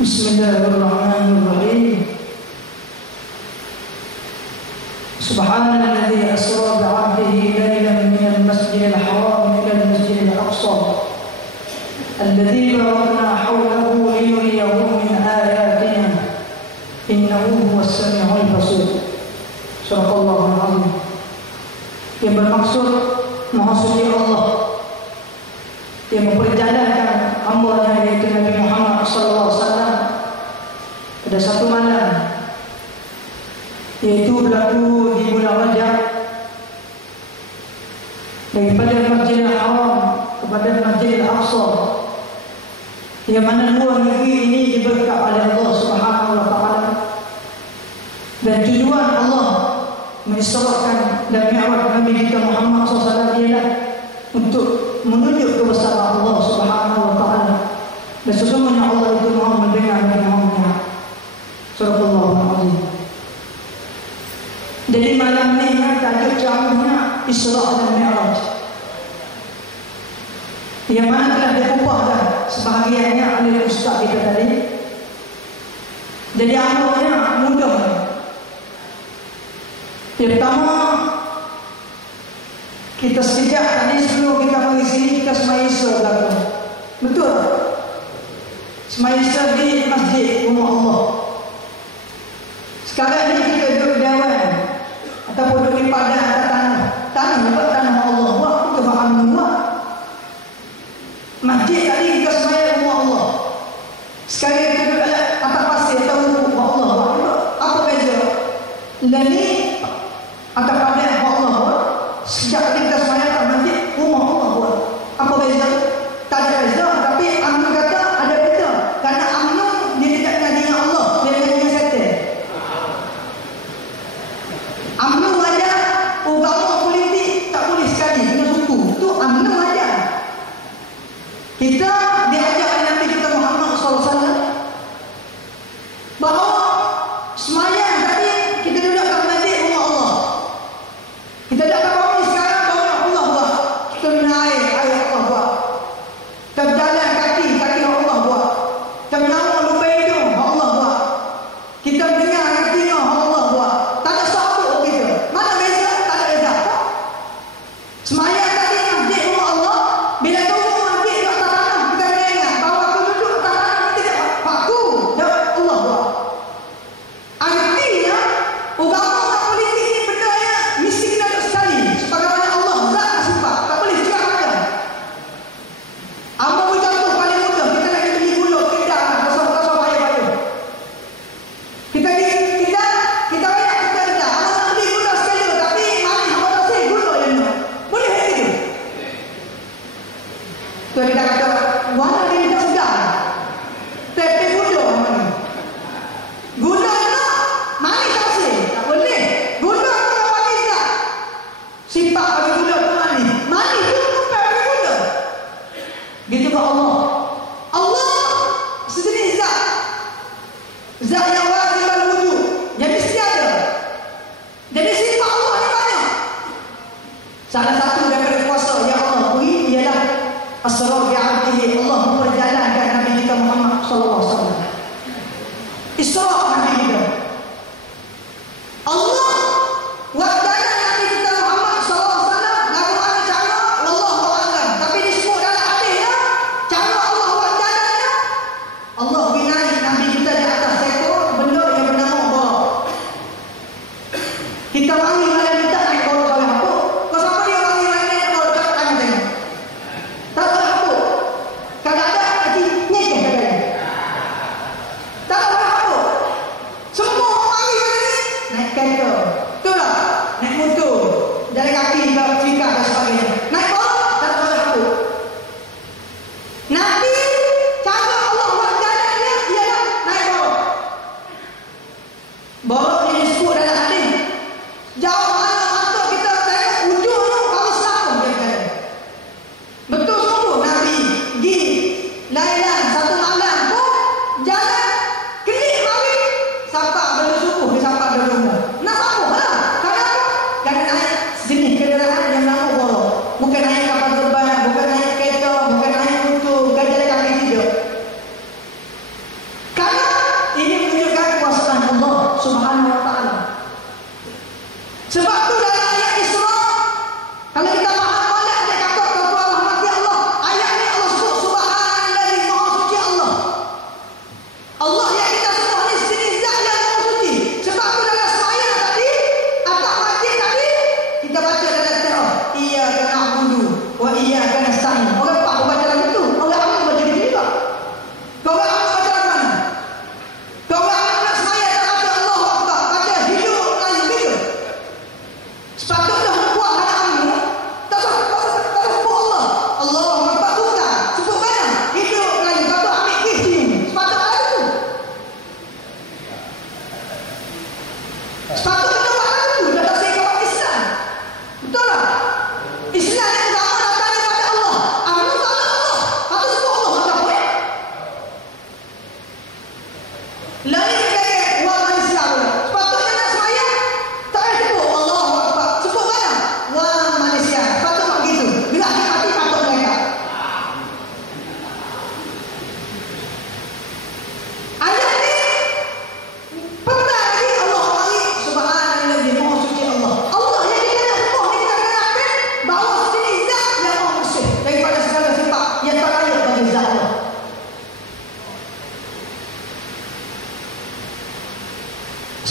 Bismillahirrahmanirrahim. Subhanalladzi asra bi'abdihi laylan minal masjidil haram ilal masjidil aqsa alladzi barakna hawlahu linuriyahu min ayatina innahu huwas sami'ul basir. Subhanallahul azim. Yang bermaksud Maha Suci Allah yang memperjalankan hamba-Nya yaitu Nabi Muhammad SAW pada satu malam, yaitu berlaku di bulan Rajab, daripada Masjidil Haram kepada Masjidil Aqsa, yang mana dua negeri ini diberkat oleh Allah Subhanahu wa taala. Dan tujuan Allah mengisrakan dan mi'raj Nabi kita Muhammad SAW ialah untuk menunjuk kebesaran Allah Subhanahu wa taala. Dan sesungguhnya Allah itu Maha mendengar dan Maha melihat. Subhanallahul azim. Jadi malam ni tajuk ceramahnya Isra dan Mi'raj, yang mana telah dikupahkan sebahagiannya oleh ustaz kita tadi. Jadi amalnya mudah. Yang pertama, kita sekejap tadi sebelum kita mari sini kita semai Isra belakang. Betul? Semai Isra di masjid rumah Allah. Sekarang ni kita duduk di dewan ataupun duduk di padang atau tanah. Tanah Allah buat, kita faham buat. Masjid tadi kita semai rumah Allah. Sekarang kita duduk atas pasir atau rumah Allah buat. Apa beza? Dan ni atas padang Allah buat. Sejak kita semai atas masjid rumah Allah buat. Apa beza? Tak ada beza. Tapi Amnu kata ada beza. Kerana Amnu dia tidak dengan Allah, dia dengan setan. Amnu aja agama politik tak boleh sekali kena suku. Tu Amnu aja. Kita diajar oleh Nabi kita Muhammad SAW bahawa semayang tadi kita duduk dalam masjid rumah Allah. Kita tak tahu sekarang bahawa Allah buat. Kita minum air Allah buat. Kita berjalan kaki Allah buat. Kita menamuk lupai hidung Allah buat. Kita dengar kaki Allah buat. Tak ada satu kita. Mana beza? Tak ada beza. Semayang tadi masjid rumah Allah. Bila tunggu masjid di atas tanah, kita kena ingat bahawa aku duduk atas tanah, kita tidak aku jawab Allah buat. Artinya agama politik ni benda yang mesti kita ada sekali. Sebagaimana Allah zat sifat, tak boleh curahkan. Apa pun contoh paling mudah, kita nak beli gula kedai pasal bahaya-bahaya. Kita banyak kita dah. Apa nak beli gula sekali, tapi mari hamba tak say gula yang nak. Boleh tak gitu? Tu kita kata, warna dia tak sedar. Tapi gula mana? Gula nak, mari tak say. Tak boleh. Gula nak bagi tak. Sifat bagi gula tu mani. Mani tu bukan bagi gula. Gitu ke Allah. Allah sejenis zat. Zat yang wajib dan wujud. Yang mesti ada. Jadi sifat Allah ni banyak. Salah satu daripada kuasa yang Allah beri ialah Asra bi'abdihi. Allah memperjalankan Nabi kita Muhammad SAW. Isra Nabi kita. Allah buat jalan Nabi kita Muhammad SAW. Lagu mana cara? Wallahu a'lam. Tapi disebut dalam hadis ya, cara Allah buat jalannya, Allah binaik Nabi kita di atas seekor benda yang bernama Buraq. Kita mari malam kita naik Buraq oleh apa? Kau siapa dia mari naik Buraq? Tanya tengok. Tak tahu apa? Subhanahu wa taala. Sebab tu dalam ayat Isra, kalau kita faham molek dia kata tuan rahmati Allah, ayat ni Allah sebut subhanallazi maha suci Allah. Allah yang kita sebut ni sini zat yang maha suci. Sebab tu dalam sembahyang tadi, atas masjid tadi, kita baca dalam Al-Quran, iyyaka na'budu wa iyyaka nasta'in. Orang Pak baca lagu tu, orang Awam baca gitu juga. Kau orang Awam baca lagu mana? Kau orang Awam nak sembahyang tak baca Allahu Akbar, baca hidup Melayu gitu. Sepatutnya buat anak kamu tak sebut Allah. Allahu Akbar bukan. Sebut mana? Hidup Melayu. Patut ambil kisah. Sepatutnya lagu tu. Sepatutnya buat lagu tu. Dah tak sekawat Islam. Betul tak? Islam yang utama datang daripada Allah. Amal tak ada Allah. Patut sebut Allah. Tak boleh. Lain kata wa Islam pula. Sepatutnya nak sembahyang tak payah sebut Allahu Akbar. Sebut mana? Wa Malaysia. Patut tak begitu. Bila hati patut mereka. Ayat ni pernah lagi Allah bagi subhanallazi maha suci Allah. Allah yang kita nak sebut ni kita kena aktif bahawa sini zat yang maha bersih daripada segala sifat yang tak layak bagi zat Allah.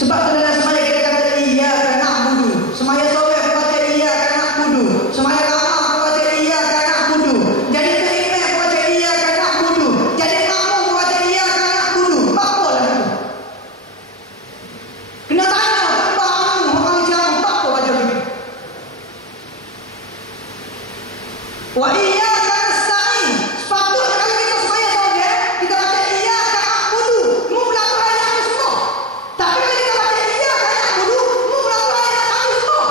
Sebab tu dalam sembahyang kita kata iyyaka na'budu. Sembahyang sore aku baca iyyaka na'budu. Sembahyang lama aku baca iyyaka na'budu. Jadi keimam aku baca iyyaka na'budu. Jadi makmum aku baca iyyaka na'budu. Apa lah tu? Kena tanya tentang orang Islam apa baca begitu. Wa iyyaka nasta'in. Sepatutnya kalau kita sembahyang sore kita baca iyyaka na'budu. Mu belakang ayat tu semua. Tapi kalau kita baca iyyaka na'budu, mu belakang ayat kami semua.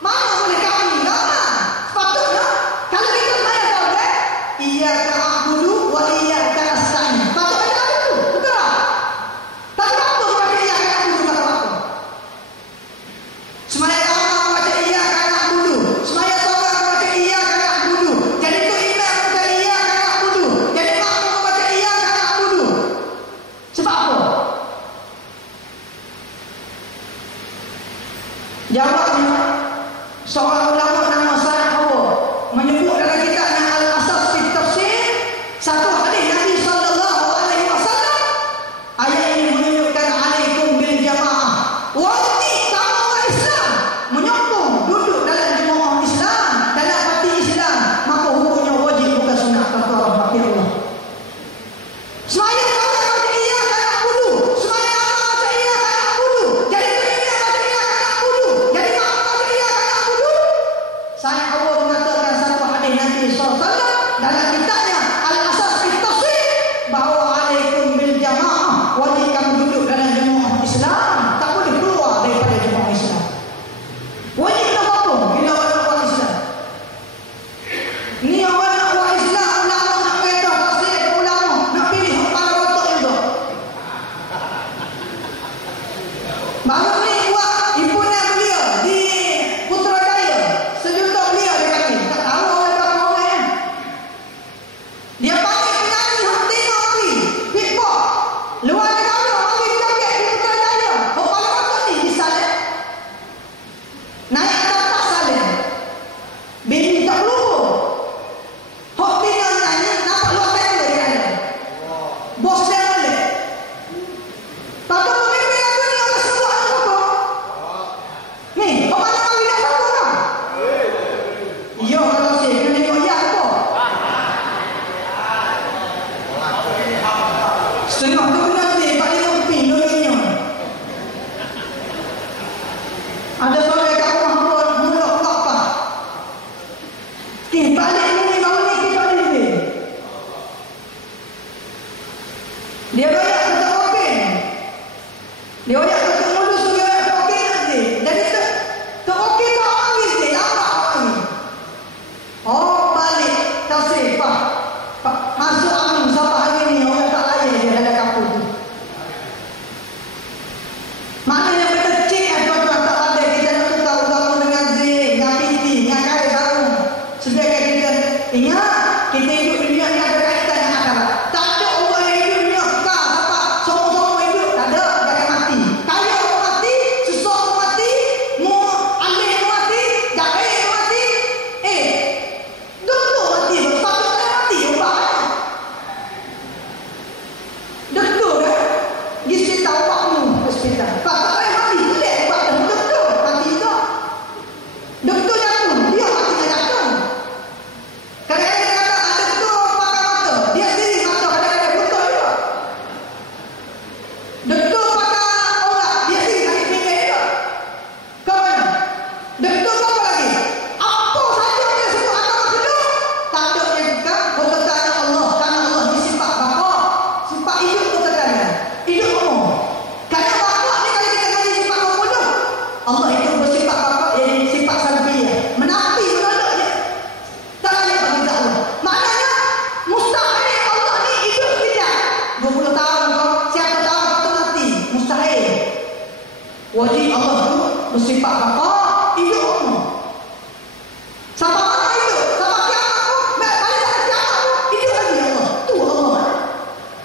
Mana boleh kami? Lama. Sepatutnya kalau kita sembahyang sore iyyaka na'budu wa iyyaka nasta'in. Patut ada itu. Betul tak? Tapi apa kita baca iyyaka na'budu kata apa? Sembahyang lama aku baca iyyaka na'budu. Sembahyang sore aku baca iyyaka na'budu. Jadi tu imam aku baca iyyaka na'budu. Jadi makmum aku baca iyyaka na'budu. Sebab apa? Jawabnya seorang ulama nama Sayyid Hawa menyebut dalam kitabnya Al-Asas fi Tafsir satu hadis Nabi sallallahu alaihi wasallam. Ayat ini menunjukkan alaikum bil jamaah. Wajib kamu orang Islam menyokong duduk dalam jemaah Islam, dalam parti Islam, maka hukumnya wajib bukan sunat kata rahmat Allah. Sembahyang kalau baca iyyaka na'budu, sembahyang lama baca iyyaka na'budu. Jadi tu imam baca iyyaka na'budu. Jadi makmum baca iyyaka na'budu. Saya Allah mengatakan satu hadis Nabi SAW dalam kitabnya Al-Asas fi Tafsir bahawa alaikum bil jamaah, wajib kamu duduk dalam jemaah Islam, tak boleh keluar daripada jemaah Islam. Wajib kita patuh bila orang Islam. Ni orang nak buat Islam, ulama nak kata tafsir ke ulama, nak pilih kepala otak juga. Baru ni buat himpunan belia di Putrajaya. Sejuta belia dia kata. Tak tahu orang berapa orang kan. Dia panggil penyanyi hak tengok lagi. Beatbox. Luar negara mari joget di Putrajaya. Kepala otak ni disalin. Naik atas tak salin. Bini tak peluru. Hak tinggal nyanyi nampak luar tenda dia ada. Bos dia boleh. Patut pemimpin aku ni orang semua ada apa? Ni, orang nak bagi dah satu kan? Ya, kalau saya kena tengok ya apa? Setengah tu kena saya, Pak Lino Pin, dua-duanya. Ada sore kat rumah mulut apa? Balik ni baru ni kita balik ni. Dia royak ketuk kokin. Dia royak ketuk mulus tu dia royak kokin nanti. Jadi ketuk kokin tak manggis ni. Apa orang ni? Oh balik. Kasih Pak. Masuk angin sampai hari ni orang tak layan dia dalam kampung tu. Maknanya betul cik tuan-tuan tak ada. Kita nak tukar agama dengan zik, dengan piti, dengan kain sarung. Sebagai kita ingat kita hidup dunia ni ada kaitan dengan akhirat. Tak ada orang yang hidup dunia kekal sampai semua-semua hidup. Tak ada, jangan mati. Kaya hospital. Pak saya mati, boleh Pak doktor mati juga. Doktor jatuh, dia mati jatuh. Kadang-kadang ada doktor pakai mata, dia sendiri mata kadang-kadang betul juga. Doktor pakai orat, dia sendiri sakit pinggang juga. Kau mana? Doktor kau apa lagi? Apa saja dia sebut agama kedua? Tak ada yang bukan. Kau kata Allah, karena Allah disifat bapa, sifat hidup kau kata hidup umum. Karena bapa ni kalau kita kasih sifat pembunuh, Allah itu bersifat bapa, jadi sifat salbiyah, menafi, menolak dia. Tak ada yang bagi Allah. Maknanya mustahil Allah ni hidup tidak 20 tahun kau, siapa tahu kau mati, mustahil. Wajib Allah tu bersifat bapa, hidup umum. Sampai mana hidup? Sampai kiamat pun, pada saat kiamat pun hidup lagi Allah. Tu Allah.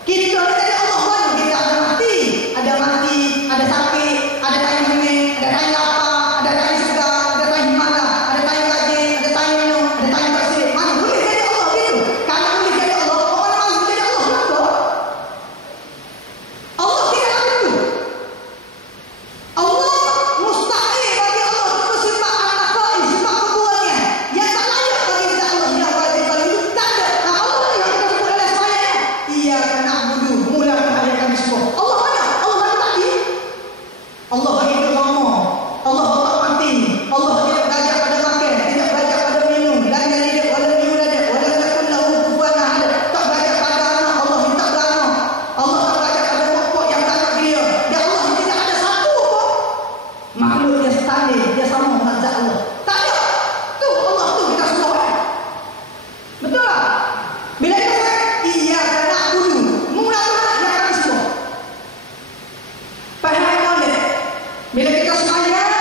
Kita ni dari Allah mana? Kita ada mati, ada sakit, ada tayang hemeng, ada tayang lapar, ada tayang segar, ada tayang himalah, ada tayang rajin, ada tayang minum, ada tayang bersih. Mana boleh jadi Allah gitu? Kalau boleh jadi Allah, orang mahu jadi Allah betul. Allah tidak ada itu. Allah mustahil bagi Allah itu sifat al-naqais, sifat kebuangan yang tak layak bagi kita Allah yang wajib bagi itu tak ada. Nah, Allah yang kita sebut dalam semayang, iyyaka na'budu, mula kami kami semua. Allah mana? Allah mana tadi? Allah bagi kita ngomong, Allah bapak mati, Allah tidak belajar pada makan, tidak belajar pada minum, dan jadi dia wala yulad wala yakun lahu kufuwan ahad. Tak belajar pada anak, Allah minta beranak. Allah tak belajar pada pokok yang tak ada dia. Dan Allah tidak ada satu pun makhluk yang standing, dia sama dengan zat Allah. Tak ada. Tu Allah tu kita semua kan? Betul tak? Bila kita kata iyyaka na'budu, mula Tuhan yang kami semua. Faham boleh? Bila kita semayang,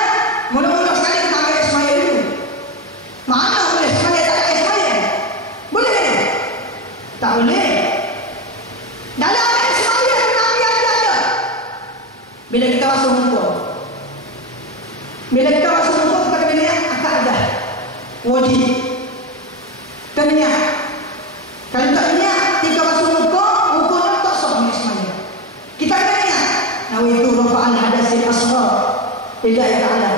mula-mula sekali kita ambil semayang dulu. Mana boleh semayang tak ada semayang? Boleh ke? Tak boleh. Dalam ambil semayang, kita ambil ada. Bila kita masuk muka, bila kita masuk muka, kita kena niat akad dah. Wajib. Kita niat. Kalau tak niat, kita masuk muka, muka tak sah ambil semayang. Kita kena niat. Nawaitu rafa'al hadasil asghar. Tidak ya ta'ala.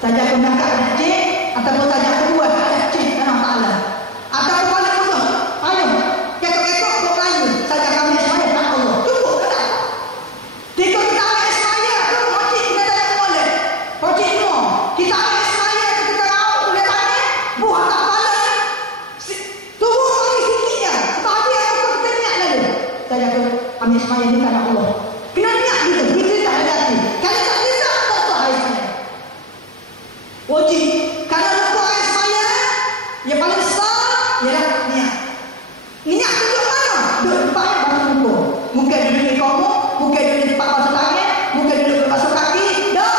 Tajak penangkap ada cik, ataupun tajak kedua ada cik tanah ta'ala. Ataupun pada Allah. Ayo. Kekok-kekok kau Melayu. Saja kami semayang tak Allah. Cukup ke tak? Jika kita ambil semayang tu, wajib kita tajak boleh. Wajib semua. Kita ambil semayang tu, kita rawat boleh tanya. Buah tak kepala ni. Tunggu kami sikitnya. Sebahagia apa kita niat lagi. Saja tu ambil semayang ni tanah Allah. Kena niat gitu. Kita dah ada hati. Kalau tak kita, tak sah air semayang. Wajib. Kalau rukuk air semayang, yang paling besar ialah niat. Niat tu duduk mana? Duduk tempat yang basuh muka. Mungkin duduk di kamu, mungkin duduk di tempat basuh tangan, mungkin duduk basuh kaki. Dah.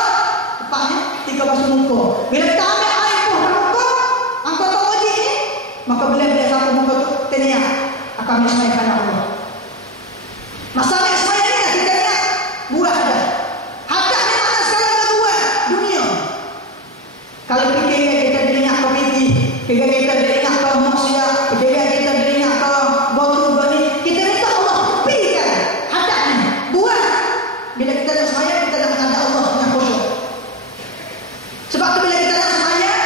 Tempatnya tiga basuh muka. Bila kita ambil air pun dalam muka, angkau tahu wajib ni, maka bila satu muka tu, kita niat akan ambil semayang kerana Allah. Masalah semayang ni kita niat buat dah. Hadat ni mana sekarang kedua dunia. Kalau fikir kita diingat ke mimpi, fikir kita diingat ke maksiat, fikir kita diingat ke batu ni, kita minta Allah tepikan hadat ni. Buat. Bila kita nak semayang, kita nak menghadap Allah dengan khusyuk. Sebab tu bila kita nak semayang,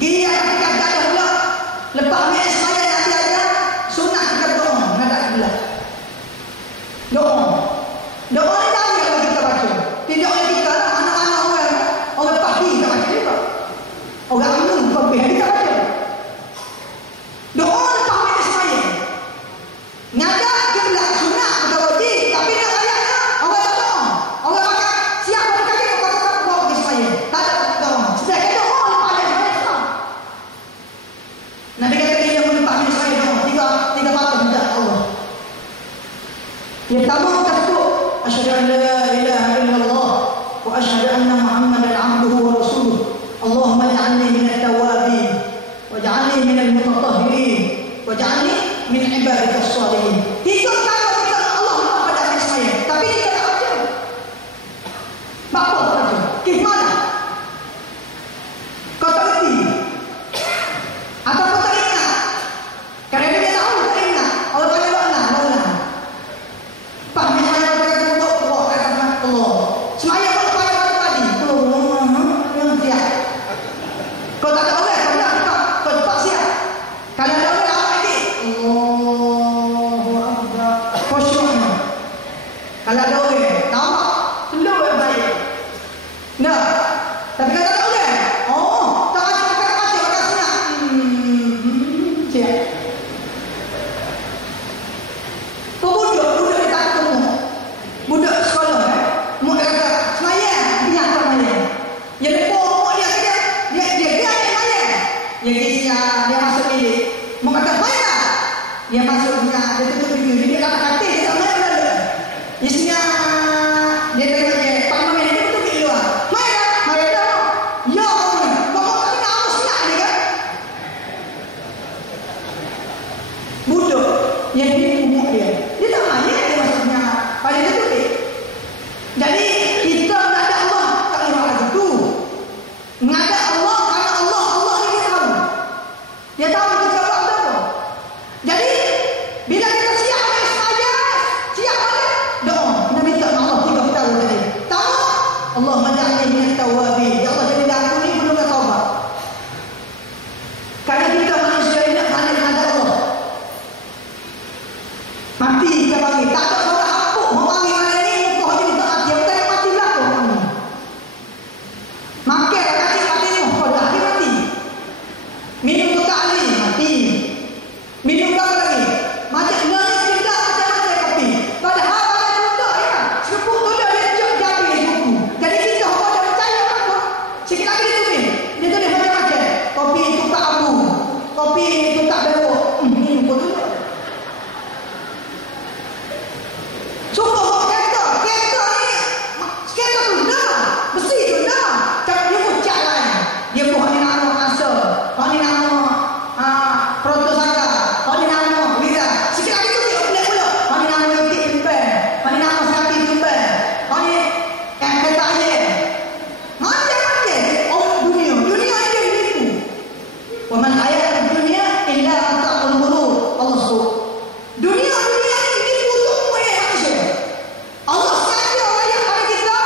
dia akan kata pula, lepas ambil semayang nanti ada sunat kita doa menghadap kiblat. Doa. Doa ni tak ada kalau kita baca. Tidak oleh kita, anak-anak orang pagi kita baca juga. Orang umum pembih kita baca. Doa lepas ambil semayang. Ngadap kiblat sunat atau wajib, tapi nak ayatnya orang tak doa. Orang makan siap pada kaki kau tak bawa pergi semayang. Tak ada doa. Sedangkan doa lepas ambil semayang tak. Nabi kata dia pun lepas ambil semayang doa. Tiga patut minta Allah. Yang pertama kita sebut asyhadu an la ilaha illallah wa asyhadu anna Muhammadan abduhu wa rasuluh. Allahumma ij'alni minat tawwabin waj'alni minal mutatahhirin waj'alni min ibadikas shalihin. Tiga kali kita Allah pada ambil semayang, tapi kita tak baca. Bapa tak baca. Gimana? Kau tak reti? Atau kau tak ingat? Kerana dia tahu tak ingat. Allah panggil Allah. Pahami saya kata untuk Allah. Kalau ada orang, nampak telur yang baik. Nah, tapi kalau tak ada orang, oh, tak macam makan senang. Siap. Budak dia tak ketemu. Budak sekolah, mak dia kata, semayang, dia tak semayang. Dia lepas mak dia kata, dia semayang. Dia kisah, dia masuk bilik. Mak kata, bayar. Dia masuk dia tutup pintu. Dia kata katil, dia tak main berada. Isinya, dia tengok dia, Pak Mamen, dia tutup pintu luar. Main dah. Ya, bapak tak kena amus nak dia kan. Budak yang tipu mak dia. Dia tak main, dia masuknya. Pada dia tutup. Jadi, kita mengadap Allah, tak boleh makan itu. Mengadap Allah, karena Allah ni dia tahu. Dia tahu kita buat apa. Jadi, bila kita siap balik doa. Kita minta Allah 3 tahun tadi. Tahu? Allah maja'alni minat tawabin. Ya Allah, jadi aku ni belum bertaubat. Karena kita manusia ini nak balik menghadap Allah. Mati kita bagi. Tak ada orang apuk. Mau bagi mana ni, muka dia minta mati. Yang tak mati belakang orang ni. Makan kacik mati ni, muka dah dia mati. Minum tu tak ahli, mati. Minum berapa lagi? Macam nangis tidak macam-macam kopi. Padahal pada tutup ya. Sepuk tutup dia cok jadi suku. Jadi kita apa dah percaya apa? Sikit lagi dia tulis. Dia tulis macam-macam. Kopi itu tak abu. Kopi itu tak beruk. Minum pun tutup. Sumpah bawa kereta. Kereta ni. Kereta tu dah. Besi tu dah. Tapi dia pun cat lain. Dia pun ni nama asal. Ni nama protosaka. Ni nama Wira. Sikit lagi tu dia boleh pula. Ni nama Yotik Tumpen. Ni nama Sakti Tumpen. Ni kereta air. Macam-macam. Orang dunia. Dunia ni dia menipu. Wa man hayat dunia illa mata'ul ghurur. Allah sebut. Dunia ni menipu untuk manusia. Allah sengaja rakyat pada kita.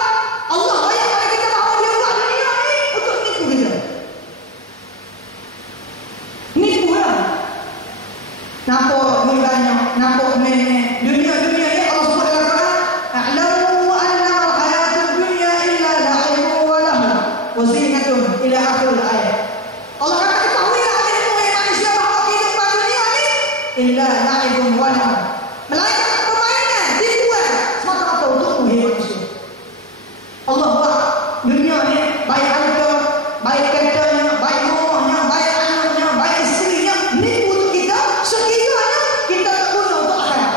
Allah rakyat pada kita bahawa dia buat dunia ni untuk menipu kita. Nipu lah. Nampak duit banyak, nampak nenek. Dunia ni Allah sebut dalam Quran, "A'lamu annama al-hayatud dunya illa la'ibun wa lahu wa zinatun ila akhir ayat." Allah kata ketahuilah manusia bahawa kehidupan dunia ni illa la'ibun wa lahu. Melainkan permainan, tipuan semata-mata untuk menghibur manusia. Allah buat dunia ni baik harta, baik kertanya, baik rumahnya, baik anaknya, baik isterinya, nipu untuk kita. Sekiranya kita tak guna untuk akhirat.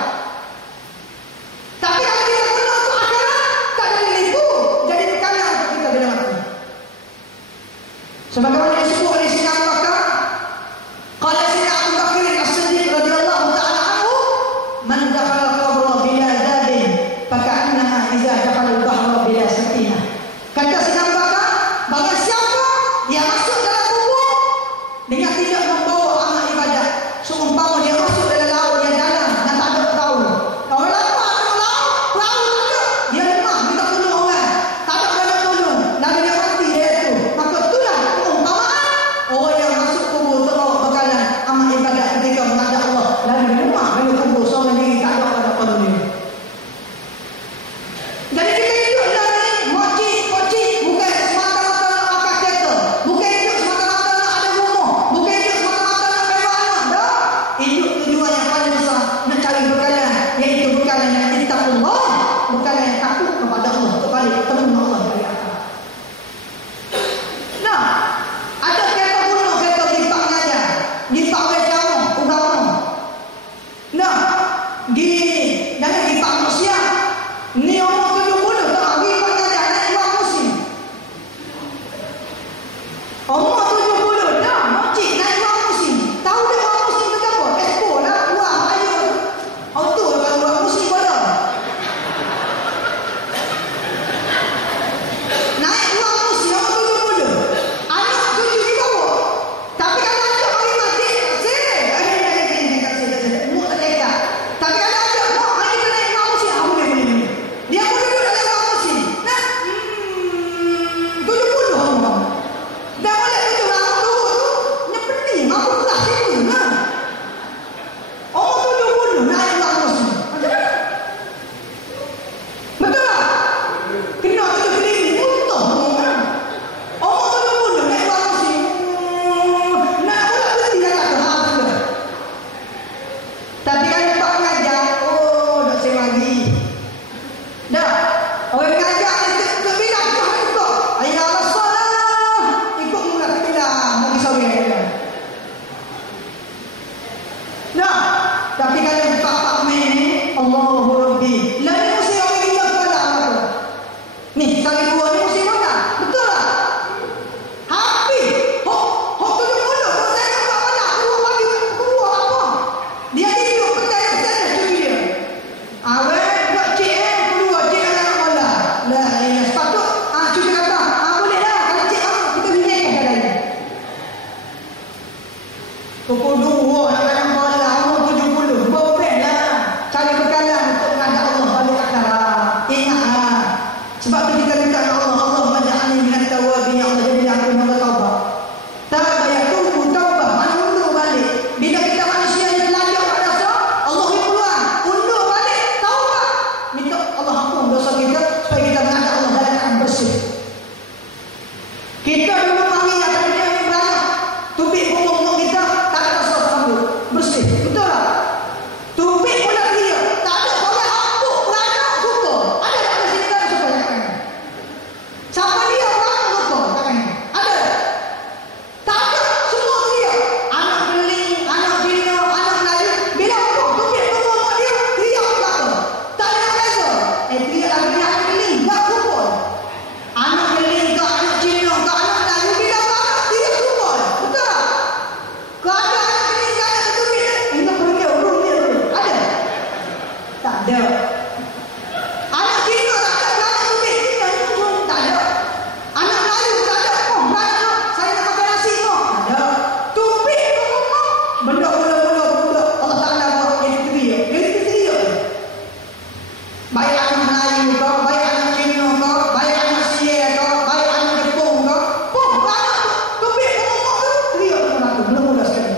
Tapi kalau kita guna untuk akhirat, tak jadi nipu, jadi perkara untuk kita bila mati. Sebagaimana disebut oleh Sayyidina Abu Bakar, qala Sayyidina Abu Bakar As-Siddiq radhiyallahu ta'ala anhu, man dakhala al-qabra bila zadin faka'annaha idza dakhala al-bahra bila sakinah. Kata Sayyidina Abu Bakar, barang siapa yang masuk dalam kubur dengan tidak membawa amal ibadah, seumpama dia masuk dalam laut yang dalam dan tak ada perahu. Orang lama dalam laut, perahu tak ada. Dia lemah, minta tolong orang. Tak ada orang nak tolong. Lalu dia mati dia tu. Maka itulah perumpamaan orang yang masuk kubur untuk bawa bekalan amal ibadah ketika menghadap Allah. Lalu dia lemah dalam kubur seorang diri, tak ada orang nak tolong dia. Jadi kita hidup dalam ni, moci, bukan Anak kita tak ada, anak tubik kita pun tak ada. Anak Melayu tak ada. Oh, tak ada. Saya nak pakai nasi kok. Tak ada. Tubik pun benda mula-mula Allah Ta'ala buat jadi teriak. Jadi teriak. Baik anak Melayu kau, baik anak Cina kau, baik anak Sia kau, baik anak Jepun kau. Pun anak tubik pun tu teriak pun aku. Mula-mula sekali.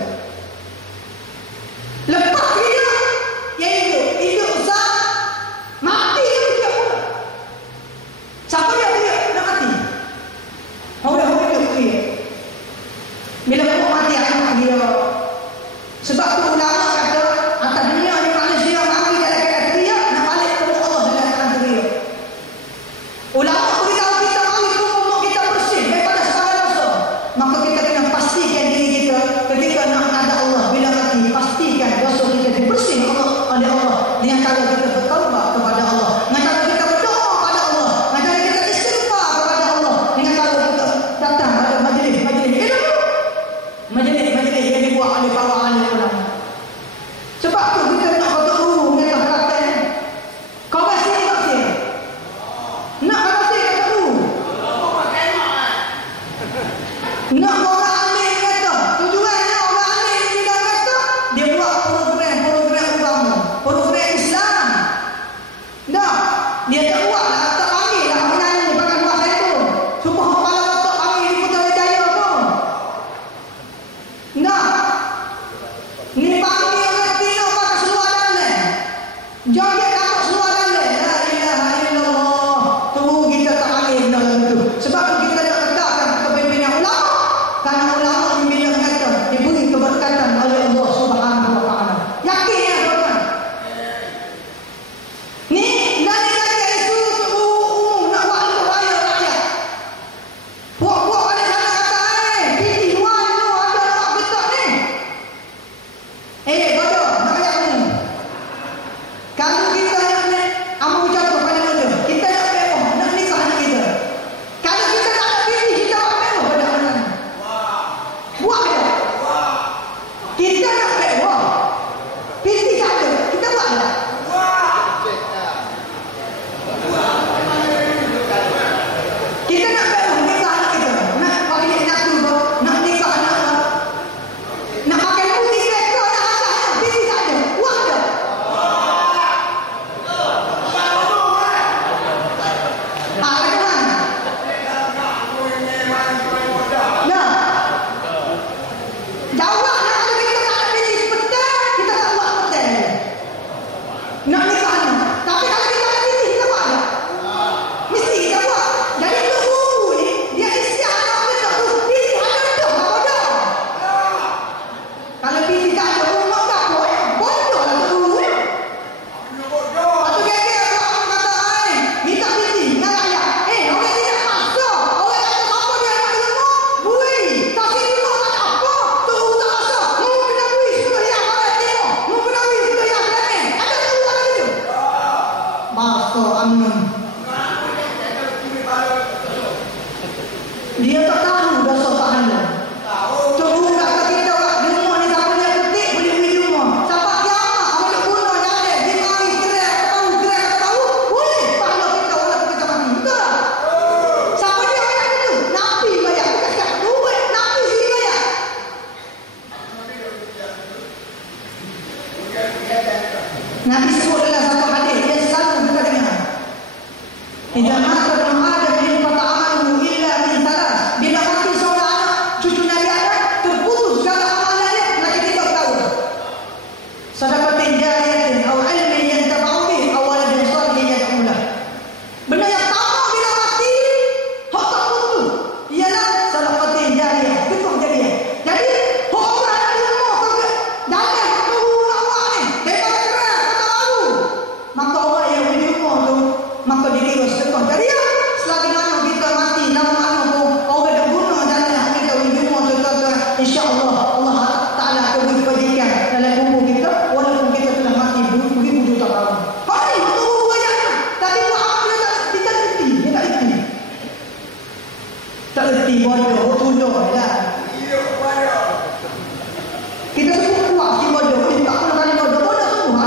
Lepas teriak, yang hidup besar, mati dia teriak pula. Siapa dia teriak? Nak mati. Orang hidup teriak. Bila pun mati anak dia. Sebab tu ulama kata atas dunia ni manusia mati dalam keadaan teriak, nak balik kepada Allah dalam keadaan teriak. Ulama beritahu kita mari umur kita bersih daripada segala dosa. Maka kita kena pastikan diri kita ketika nak ada Allah bila mati, pastikan dosa kita dibersih oleh Allah dengan cara kita bertaubat kepada Allah, dengan cara kita berdoa kepada Allah, dengan cara kita istighfar kepada Allah, dengan cara kita datang pada majlis-majlis ilmu, majlis-majlis yang dibuat oleh para ahli ulama. Sebab tu kita nak kata guru dengan kata kau kasih tak sih? Nak kasih kata guru? Nak orang ahli kata tujuannya orang ahli ni dah kata dia buat program agama, program Islam. Dah dia tak buat lah, tak panggil lah menyanyi pakai bahasa itu. Supaya kepala otak panggil di Putrajaya tu. Dah ni panggil orang Tino pakai seluar dalam. Joget takut seluar dalam. La ilaha illallah. Tu kita tak panggil benda tu. Sebab tu kita nak letakkan kepimpinan ulama. Karena ulama ni bila kata diberi keberkatan oleh Allah Subhanahu wa taala. Yakin ya tuan-tuan? Ni nani-nani isu nak buat untuk raya rakyat. Puak-puak pada sana kata, pilih luar tu ada nak getak ni. Bodoh, nak ayat ni. Kalau kita nak ambil jatuh pada muda, kita nak mewah, nak nikah anak kita. Kalau kita tak ada pilih, kita buat mewah pada anak ni. Buat ada. Kita nak mewah. Pilih tak ada, kita buat ada. Kita nak mewah, nikah anak kita. Nak pakai nikah tu, nak nikah anak kita. Nak pakai putih kereta, nak agak, pilih tak ada. Buat ada. Tuhan. Nah. Jawab nak kalau kita tak ada pilih petai, kita tak buat petai. Nak nikah anak. Tapi kalau kita ada pilih, kita buat ada. Mesti kita buat. Jadi untuk guru ni, dia istiak anak kita tu, pilih ada tu, tak bodoh. Kalau pilih tak ada, rumah tak boleh. Bodoh lah tu guru ni. Lepas tu kira-kira orang kata, minta pilih, nak rakyat. Orang tidak masuk. Orang kata siapa dia nak ilmu, bui. Tak ilmu tak ada apa. Tu guru tak masuk. Mu kena bui, sudah yang orang tengok. Mu kena bui, sudah yang kelemen. Ada tu guru ada gitu. Masuk amin. Dia tak tahu dosa pahala. Tu guru kata kita di rumah ni siapa dia ketik boleh beli rumah. Siapa kiamat awak nak guna jalan dia mari gerak tahu boleh pahala kita walaupun kita mati. Betul tak? Siapa dia bayar itu? Nabi bayar, bukan siapa duit. Nabi sendiri bayar. Nabi sebut dalam satu hadis dia selalu kita dengar. Idza mata ibnu Adam inqata amaluhu illa min thalas. Bila mati seorang anak cucu Nabi Adam, terputus segala amalannya kecuali tiga perkara. Sedekatin jariyatin aw ilmin yantaba'u bih aw waladin salihin yad'u lah. Benda yang pertama bila mati hak tak putus ialah sedekatin jariyah, betul jariyah. Jadi orang ada di rumah kerja jalan tu nak buat ni hebat keras tak tahu. Maka orang yang di rumah tu maka dikira sedekah jariyah. Selagi mana kita mati dalam mana pun orang dah guna jalan kita di rumah tu tuan-tuan, insya-Allah Allah Taala akan beri kebajikan dalam kubur kita walaupun kita telah mati beribu juta tahun. Hari waktu kubur banyak tapi buat apa dia tak reti, dia tak reti. Tak reti bodoh, tunduk dah. Kita sebut kuat si bodoh, dia tak pernah kali bodoh, bodoh semua.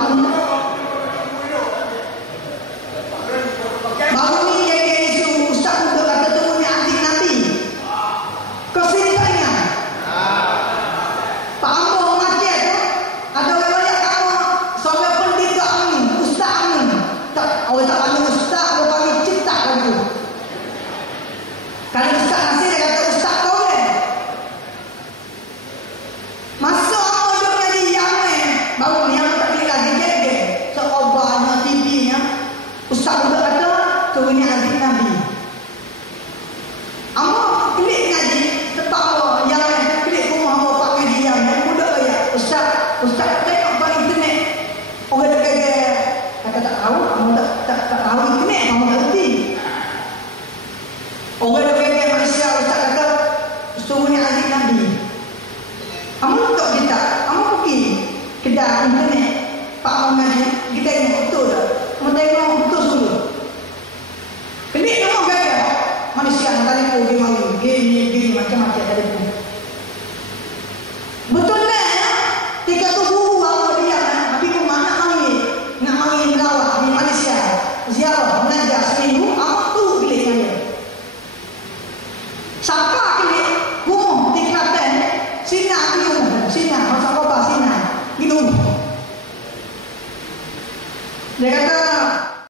Ustaz juga kata turunnya adik Nabi. Amma klik ngaji tetap yang klik rumah apa pak ngaji yang mudah ya. Ustaz tengok pak internet. Orang dah kata tak tahu, kamu tak tahu internet, kamu tak reti. Orang dah Malaysia Ustaz kata turunnya adik Nabi. Kamu letak kita, kamu pergi kedai internet, pak mengaji, kita tengok betul tak? Kamu tengok betul sungguh. Kelik kamu gagal. Manusia telefon dia mari, gini macam-macam telefon. Betul tak? Tiga tu guru apa dia? Habis pun nak mari melawat di Malaysia, ziarah belajar seminggu, apa tu kelik dia? Siapa kelik? Rumah di Kelantan, Sina di rumah, Sina, macam apa Sina di rumah. Dia kata